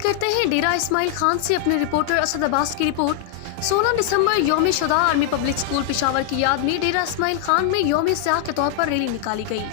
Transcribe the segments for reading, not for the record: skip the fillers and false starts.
करते हैं डेरा इस्माइल खान से अपने रिपोर्टर असद अब्बास की रिपोर्ट। 16 दिसंबर यौम शुदा आर्मी पब्लिक स्कूल पेशावर की याद में डेरा इस्माइल खान में यौम स्याह के तौर पर रैली निकाली गई।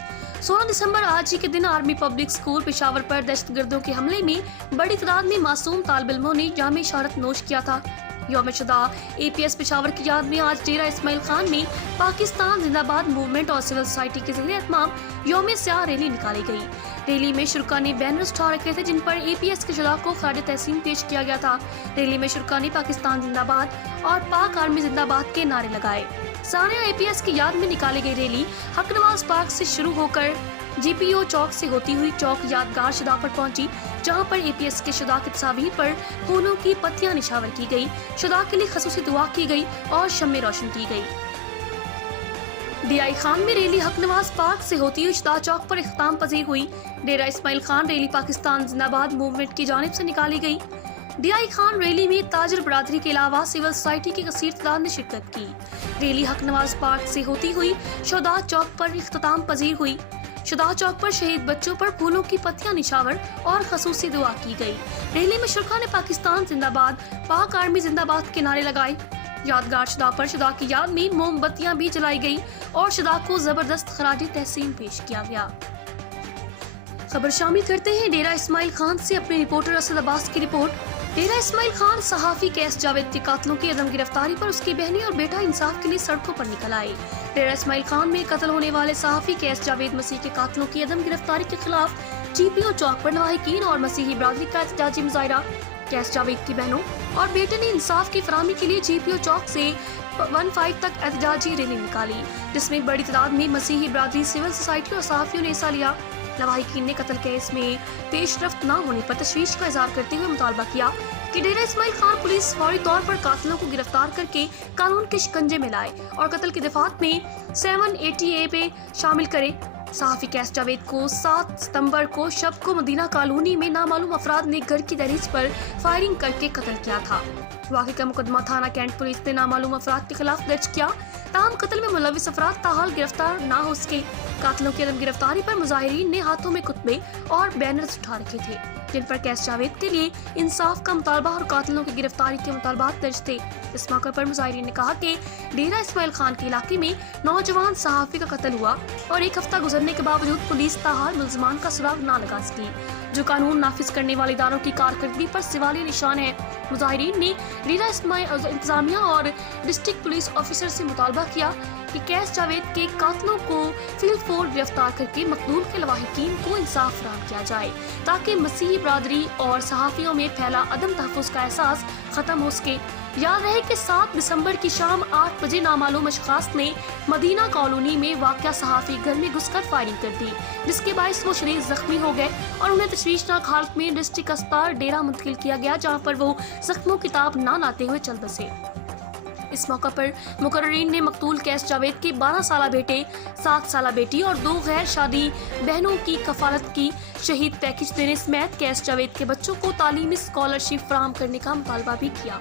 16 दिसंबर आज ही के दिन आर्मी पब्लिक स्कूल पेशावर पर दहशतगर्दों के हमले में बड़ी तादाद में मासूम तालिब इल्मों ने जाम शहादत नोश किया था। यौम शुदा APS पेशावर की याद में आज डेरा इस्माइल खान में पाकिस्तान जिंदाबाद मूवमेंट और सिविल सोसाइटी के ज़रिए एहतमाम यौम स्याह रैली निकाली गई। रैली में शुरका ने बैनर्स उठा रखे थे जिन पर APS के शुदा को खराज तहसीन पेश किया गया था। रैली में शुरका ने पाकिस्तान जिंदाबाद और पाक आर्मी जिंदाबाद के नारे लगाए। सानिया APS की याद में निकाली गई रैली हक नवाज पार्क से शुरू होकर GPO चौक से होती हुई चौक यादगार शुदा पर पहुंची, जहां पर APS के शुदा की तस्वीर पर फूलों की पत्तियां निछावर की गई, शुदा के लिए खसूसी दुआ की गई और शम्में रोशन की गई। DI खान में रैली हक नवाज पार्क से होती हुई शुदा चौक पर इख्तिताम पजीर हुई। डेरा इस्माइल खान रैली पाकिस्तान जिंदाबाद मूवमेंट की जानिब से निकाली गई। DI खान रैली में ताजर बरादरी के अलावा सिविल सोसाइटी की कसीर तादाद ने शिरकत की। रैली हक नवाज पार्क से होती हुई शुदा चौक पर इख्तिताम पजीर हुई। शुदा चौक पर शहीद बच्चों पर फूलों की पत्तियां निछावर और खसूसी दुआ की गई। रैली में शुरका ने पाकिस्तान जिंदाबाद, पाक आर्मी जिंदाबाद के नारे लगाए। यादगार शुदा पर शुदा की याद में मोमबत्तियां भी जलाई गई और शुदा को जबरदस्त खराज तहसीन पेश किया गया। खबर शामिल करते हैं डेरा इस्माइल खान से अपने रिपोर्टर असद अब्बास की रिपोर्ट। डेरा इस्माइल खान सहाफी कैस जावेद के कातलों की अदम गिरफ्तारी पर उसकी बहनें और बेटा इंसाफ के लिए सड़कों पर निकल आए। डेरा इस्माइल खान में कत्ल होने वाले सहाफी कैस जावेद मसीह के कातलों की अदम गिरफ्तारी के खिलाफ GPO चौक पर लवाहिकीन और मसीही बरादरी का एहतजाजी मुजाहिरा। कैस जावेद की बहनों और बेटे ने इंसाफ की फराहमी के लिए GPO चौक से 15 तक एहतजाजी रैली निकाली, जिसमें बड़ी तादाद में मसीही बरादरी, सिविल सोसाइटी और सहाफियों ने हिस्सा लिया। लवाहिकीन ने कत्ल केस में पेशरफ्त न होने पर तशवीश का इजहार करते हुए मुतालबा किया कि डेरा इस्माइल खान पुलिस फौरी तौर पर कातिलों को गिरफ्तार करके कानून के शिकंजे में लाए और कत्ल की दफात में 780A पे शामिल करे। सहाफी कैस जावेद को 7 सितंबर को शब को मदीना कॉलोनी में नामालूम अफराद ने घर की दहलीज पर फायरिंग करके कत्ल किया था। वाक़े का मुकदमा थाना कैंट पुलिस ने नामालूम अफराद के खिलाफ दर्ज किया। ताहम कत्ल में मुलविस अफराद ताहाल गिरफ्तार न हो सके। कातिलों की अदम गिरफ्तारी पर मुजाहिरीन ने हाथों में कुतबे और बैनर्स उठा रखे थे, जिन पर कैस जावेद के लिए इंसाफ का मुतालबा और कातिलों की गिरफ्तारी के मुतालबात दर्ज थे। इस मौके पर मुजाहिरीन ने कहा कि डेरा इस्माइल खान के इलाके में नौजवान सहाफी का कत्ल हुआ और एक हफ्ता गुजरने के बावजूद पुलिस ताहाल मुलजमान का सुराग न लगा सकी, जो कानून नाफिज करने वाले इदारों की कारकर्दगी पर सवालिया निशान है। मुजाहिरीन ने डेरा इस्माइल इंतजामिया और डिस्ट्रिक्ट पुलिस ऑफिसर से मुतालबा किया कि कैस जावेद के कातलों को फील्ड फोर गिरफ्तार करके मकतूल के लवाहिकीन को इंसाफ फराहम किया जाए, ताकि मसीही बरादरी और सहाफियों में फैला अदम तहफ़्फ़ुज़ का एहसास खत्म हो सके। याद रहे कि 7 दिसंबर की शाम 8 बजे नामालूम अशखास ने मदीना कॉलोनी में वाक़या सहाफ़ी घर में घुसकर फायरिंग कर दी, जिसके बायस वो शदीद जख्मी हो गए और उन्हें तशवीशनाक हालत में डिस्ट्रिक्ट अस्पताल डेरा मुंतकिल किया गया, जहाँ पर वो जख्मों की ताब ना लाते हुए चल बसे। इस मौका पर मुकर्रीन ने मकतूल कैस जावेद के 12 साला बेटे, 7 साला बेटी और 2 गैर शादी बहनों की कफालत की शहीद पैकेज देने समेत कैस जावेद के बच्चों को तालीमी स्कॉलरशिप फराहम करने का मुतालबा भी किया।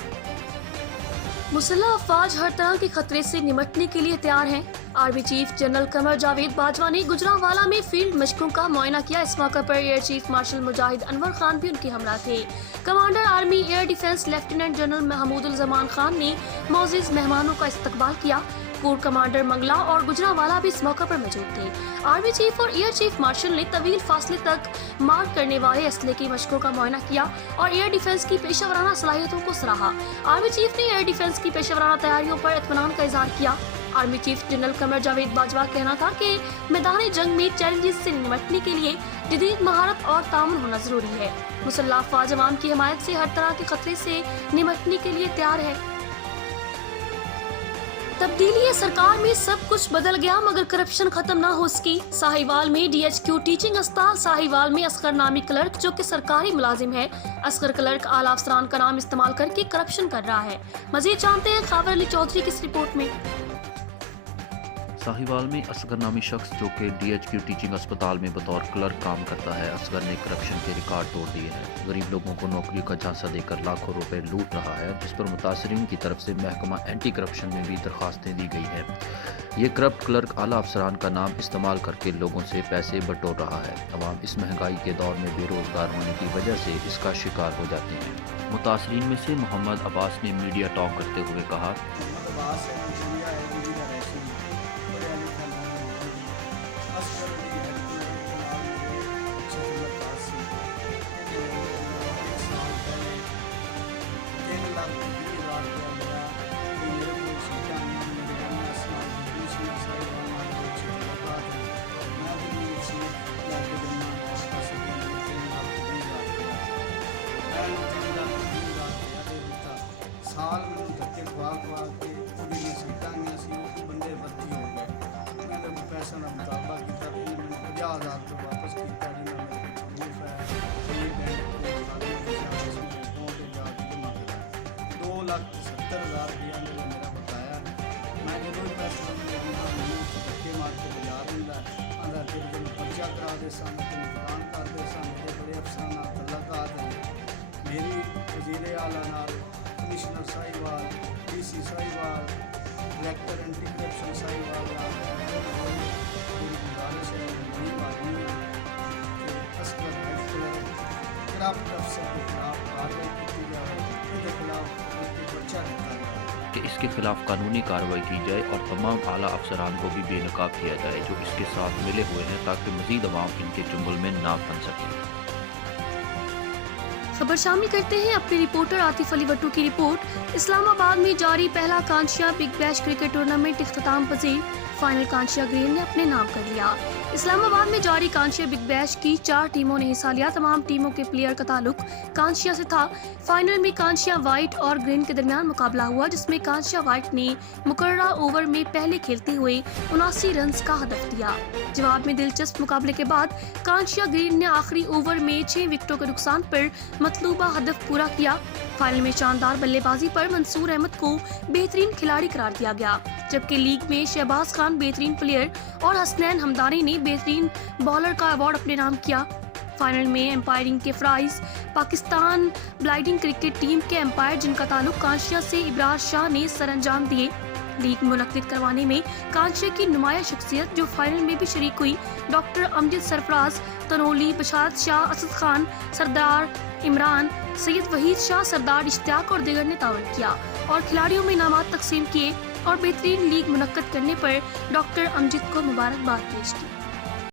मुसल्लह अफवाज हर तरह के खतरे से निमटने के लिए तैयार हैं। Army chief general Qamar Javed Bajwa ने गुजरांवाला में फील्ड मशकों का मुआयना किया। इस मौके पर एयर चीफ मार्शल मुजाहिद अनवर खान भी उनके हमरा थे। Commander army air defence lieutenant general Mahmudul Zaman Khan ने मोअज़्ज़िज़ मेहमानों का इस्तकबाल किया। कोर कमांडर मंगला और गुजरांवाला भी इस मौके पर मौजूद थे। आर्मी चीफ और एयर चीफ मार्शल ने तवील फासले तक मार करने वाले असले की मशकों का मुआयना किया और एयर डिफेंस की पेशेवराना सलाहियतों को सराहा। आर्मी चीफ ने एयर डिफेंस की पेशेवराना तैयारियों पर इत्मीनान का इजहार किया। Army chief general Qamar Javed Bajwa का कहना था कि मैदान जंग में चैलेंजेस से निपटने के लिए जदीद महारत और ताउन होना जरूरी है। मुसल्लह अफवाज अवाम की हिमायत से हर तरह के खतरे से निपटने के लिए तैयार है। तब्दीली सरकार में सब कुछ बदल गया मगर करप्शन खत्म ना हो सकी। साहिवाल में DHQ टीचिंग अस्पताल साहिवाल में असगर नामी क्लर्क, जो कि सरकारी मुलाजिम है, असगर क्लर्क आला अफसरान का नाम इस्तेमाल करके करप्शन कर रहा है। मजीद जानते हैं खबर अली चौधरी की इस रिपोर्ट में। साहिवाल में असगर नामी शख्स जो कि DHQ टीचिंग अस्पताल में बतौर क्लर्क काम करता है, असगर ने करप्शन के रिकॉर्ड तोड़ दिए हैं। गरीब लोगों को नौकरी का झांसा देकर लाखों रुपए लूट रहा है, जिस पर मुतासरीन की तरफ से महकमा एंटी करप्शन में भी दरखास्तें दी गई हैं। ये करप्ट क्लर्क आला अफसरान का नाम इस्तेमाल करके लोगों से पैसे बटोर रहा है। तमाम इस महंगाई के दौर में बेरोजगार होने की वजह से इसका शिकार हो जाते हैं। मुतासरीन में से मोहम्मद अब्बास ने मीडिया टॉक करते हुए कहा, ਸਾਲ ਮੈਨੂੰ ਧੱਕੇ ਖਵਾ ਕੇ ਉਹਦੀਆਂ ਸੀਟਾਂ ਗਈਆਂ ਸੀ, ਉਹ ਬੰਦੇ ਬੱਤੀ ਹੋ ਗਏ। ਉਹਨਾਂ ਨੇ ਪੈਸਾ ਦਾ ਮੁਤਾਬਾ ਕੀਤਾ ਤੇ ਮੈਨੂੰ 50,000 ਤੋਂ ਵਾਪਸ ਕੀਤਾ। ਜਿਹਨਾਂ ਨੇ ਪ੍ਰੂਫ ਹੈ ਇਹ ਬੈਂਕ ਦੇ ਖਾਤੇ ਵਿੱਚ ਅਕਾਊਂਟ ਤੇ ਜਾ ਕੇ ਜਮ੍ਹਾਂ ਕਰਾਇਆ। 2,70,000 ਰੁਪਇਆ ਮੇਰਾ ਬਕਾਇਆ। ਮੈਂ ਜਦੋਂ ਵੀ ਪੈਸਾ ਲੈਂਦਾ ਮੈਨੂੰ ਧੱਕੇ ਮਾਰ ਕੇ ਬਾਜ਼ਾਰ ਦਿੰਦਾ ਆਂਦਾ ਤੇਰੇ ਕੋਲ ਪਰਚਾ ਕਰਾ ਦੇ ਸਾਹਮਣੇ ਤੈਨੂੰ ਦੁਕਾਨ ਕਰ ਦੇ ਸਾਹਮਣੇ ਬੜੇ ਅਫਸਰਾਂ ਨਾਲ ਮੁਲਾਕਾਤ ਹੈ। ਮੇਰੀ ਵਜ਼ੀਰ ਆਲਾ ਨਾਲ commissioner Sahiwal, DC Sahiwal, director anti corruption Sahiwal मेरी गुजारिश है गरीब आदमी कि असगर हेल्थ क्लर्क करप्ट अफसर के खिलाफ कार्रवाई की जाए, इनके खिलाफ पर्चा लिखा जाए कि इसके खिलाफ कानूनी कार्रवाई की जाए और तमाम आला अफसरान को भी बेनकाब किया जाए जो इसके साथ मिले हुए हैं, ताकि मजीद अवाम इनके चुंगल में ना बन सके। खबर शामिल करते हैं अपने रिपोर्टर आतिफ अली वट्टू की रिपोर्ट। इस्लामाबाद में जारी पहला कांशिया बिग बैश क्रिकेट टूर्नामेंट इख्तिताम पजीर, फाइनल कांशिया ग्रीन ने अपने नाम कर लिया। इस्लामाबाद में जारी कांशिया बिग बैश की 4 टीमों ने हिस्सा लिया। तमाम टीमों के प्लेयर का ताल्लुक कांशिया से था। फाइनल में कांशिया वाइट और ग्रीन के दरमियान मुकाबला हुआ, जिसमें कांशिया वाइट ने मुकर्ररा ओवर में पहले खेलते हुए 79 रन का हदफ दिया। जवाब में दिलचस्प मुकाबले के बाद कांशिया ग्रीन ने आखिरी ओवर में 6 विकेटों के नुकसान पर मतलूबा हदफ पूरा किया। फाइनल में शानदार बल्लेबाजी पर मंसूर अहमद को बेहतरीन खिलाड़ी करार दिया गया, जबकि लीग में शहबाज खान बेहतरीन प्लेयर और हसनैन हमदानी ने बेहतरीन बॉलर का अवार्ड अपने नाम किया। फाइनल में एम्पायरिंग के prize Pakistan blind cricket team के एम्पायर, जिनका ताल्लुक कांशिया से, इब्रार शाह ने सरअंजाम दिए। लीग मुनक्किद करवाने में कांशिया की नुमाया शख्सियत जो फाइनल में भी शरीक हुई, डॉक्टर अमजद सरफराज, तनोली, बशारत शाह, असद खान, सरदार इमरान, सैयद वहीद शाह, सरदार इश्तियाक और दीगर ने ताउन किया और खिलाड़ियों में इनामात तकसीम किए और बेहतरीन लीग मुनक्किद करने पर डॉक्टर अमजद को मुबारकबाद पेश की।